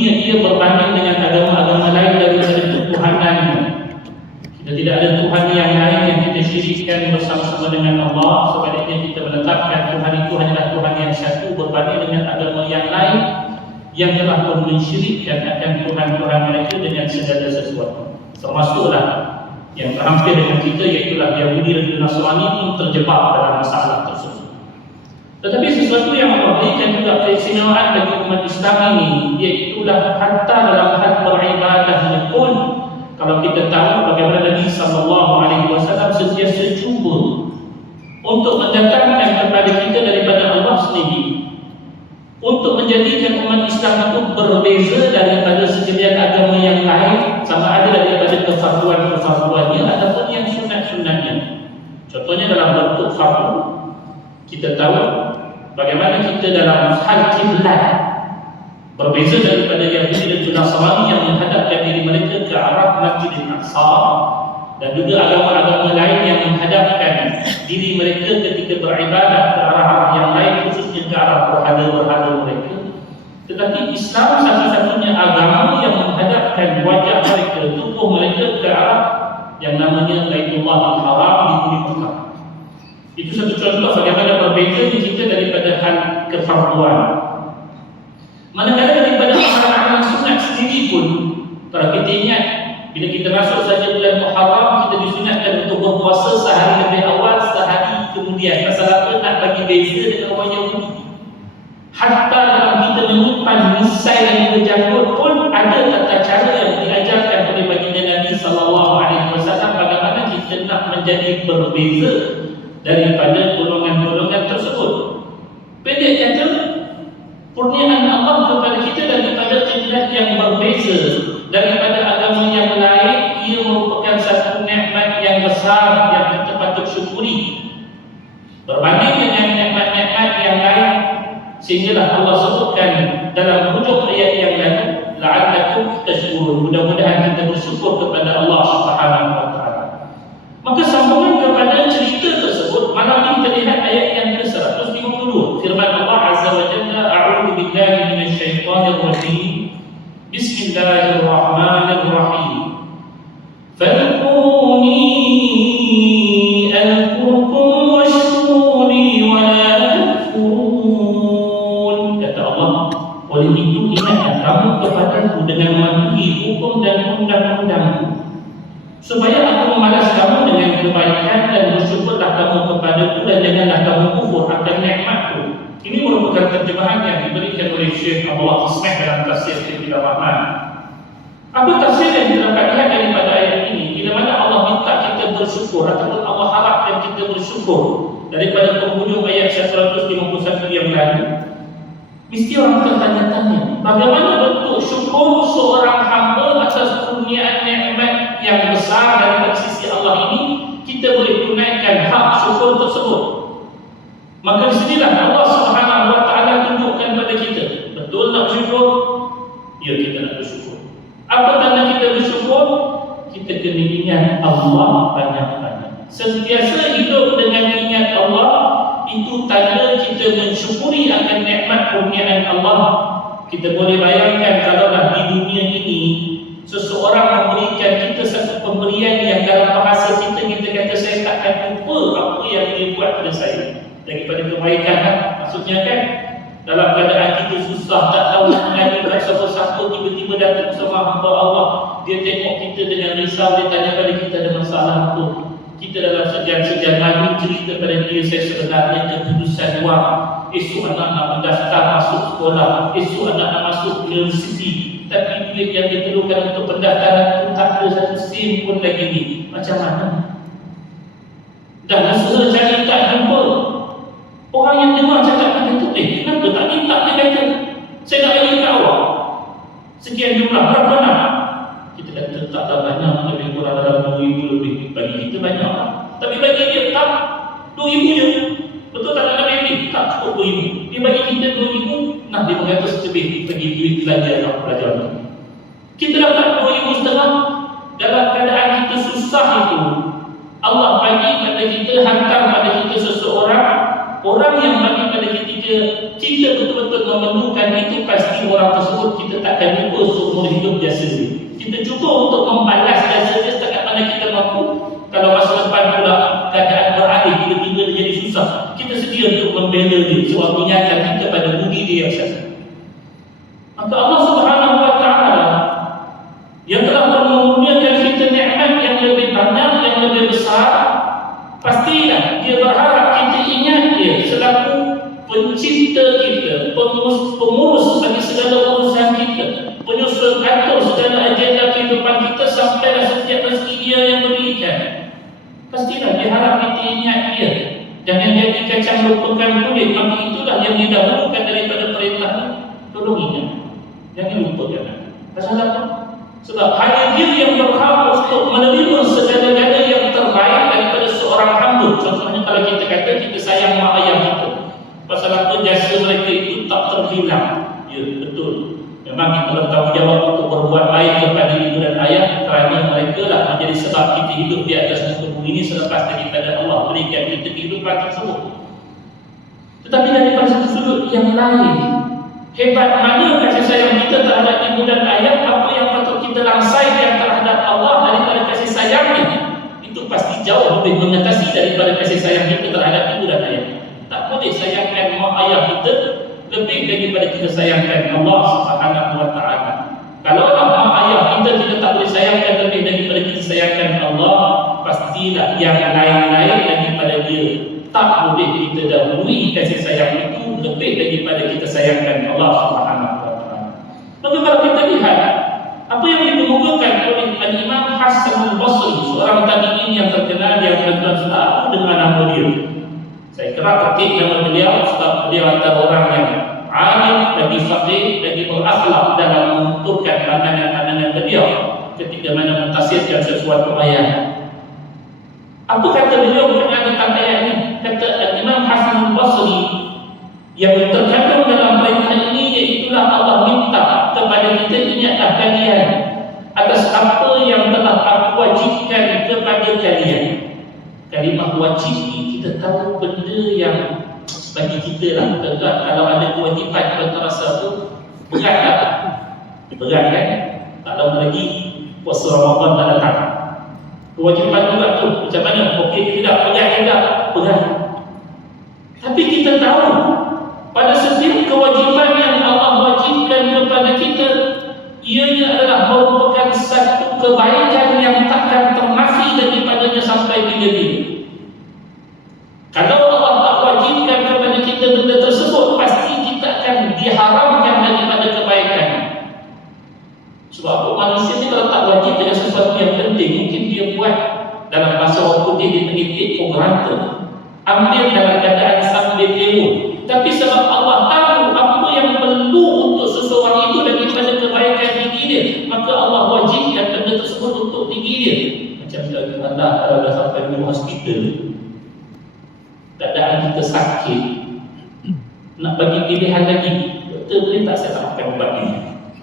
tingginya ia berbanding dengan agama-agama lain daripada ketuhanannya. Kita tidak ada Tuhan yang lain yang kita syirikkan bersama-sama dengan Allah. Sebaliknya kita menetapkan Tuhan itu hanyalah Tuhan yang satu, berbanding dengan agama yang lain yang telah pun mensyirikkan akan Tuhan-Tuhan mereka dengan segala sesuatu. Termasuklah yang hampir dengan kita, iaitulah Yahudi dan Nasrani pun terjebak dalam masalah tersebut. Tetapi sesuatu yang Allah berikan juga keistimewaan bagi umat Islam ini, iaitulah hatta dalam hal beribadahnya pun, kalau kita tahu bagaimana Nabi SAW sentiasa cuba untuk mendatangkan kepada kita daripada Allah sendiri, untuk menjadikan umat Islam itu berbeza daripada sekalian agama yang lain, sama ada daripada kefarduan-kefarduannya ataupun yang sunat-sunatnya. Contohnya dalam bentuk fardu, kita tahu bagaimana kita dalam hal kiblat berbeza daripada Yahudi dan Nasrani yang menghadapkan diri mereka ke arah Masjidil Aqsa, dan juga agama-agama lain yang menghadapkan diri mereka ketika beribadah ke arah yang lain, khususnya ke arah berhala-berhala mereka. Tetapi Islam satu-satunya agama yang menghadapkan wajah mereka, tubuh mereka ke arah yang namanya Baitullah Al-Haram di Bumi Mekah. Itu satu contoh bagaimana berbezanya kita daripada hal kefarduan. Manakala daripada amalan sunat sendiri pun, kalau kita ingat, bila kita masuk saja bulan Muharram, kita disunatkan untuk berpuasa sehari lebih awal, sehari kemudian. Pasal apa? Nak bagi beza dengan orang Yahudi. Hatta dalam kita menyimpan misai dan berjanggut pun ada tata cara yang diajarkan oleh baginda Nabi SAW bagaimana kita nak menjadi berbeza daripada golongan-golongan tersebut. Pendek kata, kurniaan Allah kepada kita daripada kiblat yang berbeza daripada agama yang lain, ia merupakan satu nikmat yang besar yang kita patut syukuri berbanding dengan nikmat-nikmat yang lain. Sehinggalah Allah sebutkan dalam hujung ayat yang lain, la'allakum tashkurun, mudah-mudahan kita bersyukur kepada Allah Subhanahu wa taala. Maka sambungan kepada cerita tersebut, malam ini kita lihat ayat yang ke-152, firman Allah Azza wa Jalla, a'udzu billahi minasyaitonir rajim, bismillahirrahmanirrahim, fadhkuruni adhkurkum washkuruni wa la takfurun. Kata Allah, oleh itu ingatlah kamu kepadaku dengan mematuhi hukum dan undang-undangku, supaya aku membalas kamu dengan kebaikan, dan bersyukurlah kamu kepadaku, dan janganlah kamu kufur akan nikmatku. Ini merupakan terjemahan yang diberikan oleh Syekh Abdullah Ismail dalam tafsir Tafsir Rahman. Apa tafsir yang kita dapat lihat daripada ayat ini? Bila mana Allah minta kita bersyukur ataupun Allah harapkan kita bersyukur daripada penghujung ayat 151 yang lalu, mesti orang tertanya-tanya, bagaimana bentuk syukur seorang hamba atas kurniaan nikmat yang besar daripada sisi Allah ini, kita boleh tunaikan hak syukur tersebut. Maka disinilah Allah Subhanahu wa taala tunjukkan pada kita, betul nak bersyukur? Ya, kita nak bersyukur. Apa tanda kita bersyukur? Kita kena ingat Allah banyak-banyak. Sentiasa hidup dengan ingat Allah, itu tanda kita mensyukuri akan nikmat kurniaan Allah. Kita boleh bayangkan kalaulah di dunia ini seseorang memberikan kita satu pemberian yang dalam bahasa kita kata, saya takkan lupa apa yang dia buat pada saya daripada kebaikan, kan? Maksudnya kan, dalam keadaan kita susah, tak tahu nak mengadu kat siapa-siapa, tiba-tiba datang sama hamba Allah, dia tengok kita dengan risau, dia tanya pada kita ada masalah apa. Kita dalam sejan-sejan lalu cerita pada dia, saya sebenarnya keputusan wang, esok anak nak mendaftar masuk sekolah, esok anak nak masuk universiti, tapi duit yang diperlukan untuk pendaftaran itu tak ada satu sen pun lagi ni. Macam mana? Dah usaha cari tak jumpa. Orang yang dengar cakap kata tu, kenapa tak minta? Dia kata, saya nak bagi kat awak sekian jumlah, berapa nak? Kita kata tak ada banyak, lebih kurang dalam 2,000 lebih. Bagi kita banyak lah, tapi bagi dia tak 2,000 je. Betul tak nak bagi? Tak cukup 2,000. Dia bagi kita 2,000, nah dia berkata lebih bagi duit belanja nak pelajar. Kita dapat 2,500 dalam keadaan kita susah itu. Allah bagi pada kita, hantar pada kita seseorang, orang yang bagi pada kita kita betul-betul memerlukan itu, pasti orang tersebut kita takkan lupa seumur hidup jasa dia. Kita cuba untuk membalas jasa dia setakat mana kita mampu. Kalau masa depan pula keadaan beralih, tiba-tiba dia jadi susah, kita sedia untuk membela dia sebab ingatkan kita pada budi dia yang satu. Maka Allah Subhanahu wa Ta'ala yang telah mengaruniakan kita nikmat yang lebih banyak, yang lebih besar, pastilah dia berharap kita ingat dia selaku pencipta kita, pengurus bagi segala urusan kita, penyusun atur segala agenda kehidupan kita sampailah setiap rezeki dia yang berikan. Pastilah dia harap kita ingat dia. Jangan jadi kacang lupakan kulit. Maka itulah yang didahulukan daripada perintah ini. Tolong ingat, jangan lupakan. Pasal apa? Sebab hanya dia yang berhak untuk menerima segala-gala yang terbaik daripada seorang hamba. Contohnya kalau kita kata kita sayang mak ayah kita, pasal apa jasa mereka itu tak terhilang. Ya, betul. Memang kita bertanggungjawab untuk berbuat baik kepada ibu dan ayah, kerana mereka lah menjadi sebab kita hidup di atas muka bumi ini selepas daripada Allah berikan kita kehidupan tersebut. Tetapi daripada satu sudut yang lain, hebat mana kasih sayang kita terhadap ibu dan ayah, apa yang patut kita langsaikan terhadap Allah daripada kasih sayangnya, itu pasti jauh lebih mengatasi daripada kasih sayang kita terhadap ibu dan ayah. Tak boleh sayangkan mak ayah kita lebih daripada kita sayangkan Allah Subhanahu wa Ta'ala. Kalau mak ayah kita tak boleh sayangkan lebih daripada kita sayangkan Allah, pastilah yang lain-lain daripada dia tak boleh kita dahului kasih sayang itu lebih daripada kita sayangkan Allah Subhanahu wa Ta'ala. Maka kalau kita lihat apa yang dikemukakan oleh Imam Hasan Al-Basri, seorang tabi'in yang terkenal, yang tuan-tuan sudah dengan nama dia. Saya kerap ketik nama beliau sebab beliau antara orang yang alim, lagi faqih, lagi berakhlak dalam menuturkan pandangan-pandangan beliau ketika mana mentafsirkan sesuatu ayat. Apa kata beliau berkenaan tentang ayat ini? Kata Imam Hasan Al-Basri, yang terkandung dalam perintah ini iaitulah Allah minta kepada kita, ingatlah kalian atas apa yang telah aku wajibkan kepada kalian. Kalimah wajib ni kita tahu benda yang bagi kita lah. Tuan-tuan, kalau ada kewajipan kita rasa tu berat tak? Berat kan? Tak lama lagi puasa Ramadan dah datang. Kewajipan juga tu macam mana? Okey tidak, berat tidak? Berat. Tapi kita tahu pada setiap kewajipan yang Allah wajibkan kepada kita, ianya adalah merupakan satu kebaikan yang takkan ternafi daripadanya sampai bila-bila. Kalau Allah tak wajibkan kepada kita benda tersebut, pasti kita akan diharamkan daripada kebaikan. Sebab manusia ni kalau tak wajib dengan sesuatu yang penting, mungkin dia buat dalam masa waktu dia dipenggit for granted, ambil dalam keadaan sambil elok. Tapi sebab Allah tahu apa yang perlu untuk seseorang itu daripada kebaikan diri dia, maka Allah wajibkan benda tersebut untuk diri dia. Macam anda kalau dah sampai di hospital, keadaan kita sakit, nak bagi pilihan lagi, doktor boleh tak saya tak makan ubat ni?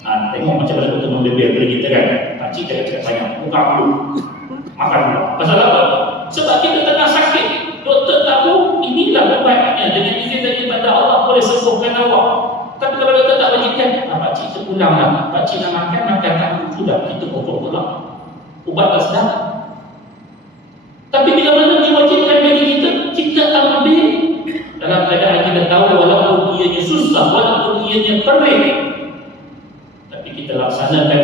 Tengok macam mana doktor membebel pada kita kan. Pakcik cakap banyak, buka dulu, makan dulu. Pasal apa? Sebab kita tengah sakit, doktor tahu inilah ubatnya, dengan izin daripada Allah boleh sembuhkan awak. Tapi kalau doktor tak wajibkan, pakcik terpulang lah, pakcik nak makan tak sudah, kita pokok pula ubat tak sedap. Tapi bila mana diwajibkan bagi kita, kita ambil dalam keadaan kita tahu walaupun ianya susah, walaupun ianya perih, tapi kita laksanakan